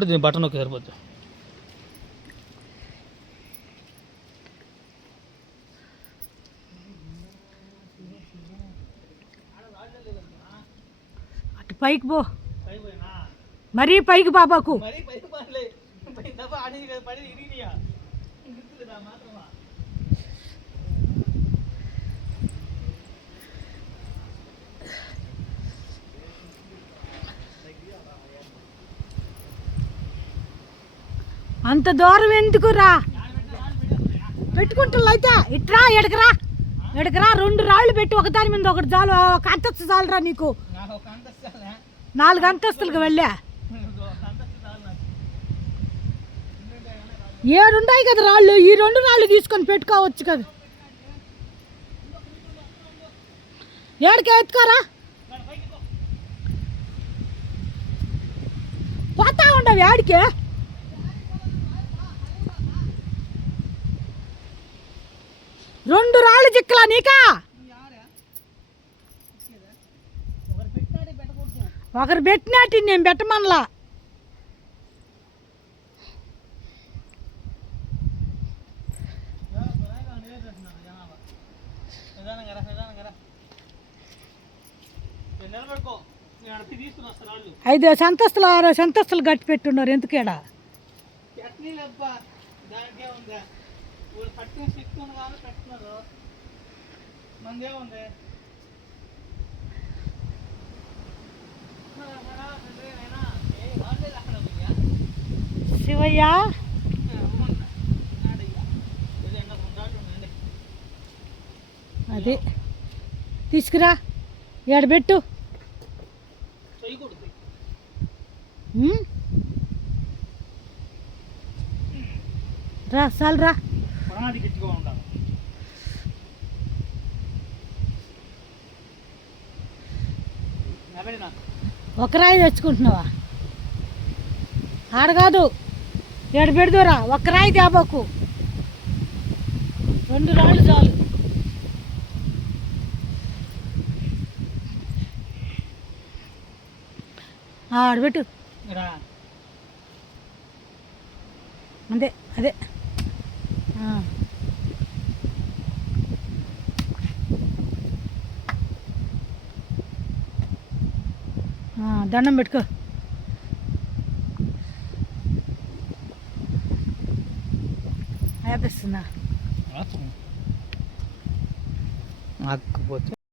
దీని బటన్ ఒక సరిపోద్ది. అటు పైకి పో, మరీ పైకి బాబాకు. అంత దూరం ఎందుకు రా పెట్టుకుంటున్నా అయితే ఇట్రా ఎడకరా ఎడకరా 2 రాళ్ళు పెట్టి ఒకదాని మీద ఒకటి చాలు, ఒక అంతస్తు చాలురా నీకు. 4 అంతస్తులకు వెళ్ళా 7 ఉన్నాయి కదా రాళ్ళు, ఈ 2 రాళ్ళు తీసుకొని పెట్టుకోవచ్చు కదా. ఏడికే ఎత్తుకోరా, పోతా ఉండవు ఏడికే. రెండు రాళ్ళు చిక్కలా నీకా, ఒకరు పెట్టినట్టు నేను పెట్టమనలా. ఐదు సంతస్తులు 6 సంతస్తులు గట్టి పెట్టున్నారు ఎందుకేడా. శివయ్య అదే తీసుకురా, ఏడబెట్టు. రా చాలు రా. ఒక రాయి తెచ్చుకుంటున్నావా? ఆడ కాదు, ఏడు పెడదురా. ఒక్క రాయి తేబాకు, 2 రాళ్ళు చాలు. ఆడబెట్టు అంతే అదే. దండం పెట్టుకో. అనిపిస్తుందా? ఆకపోతే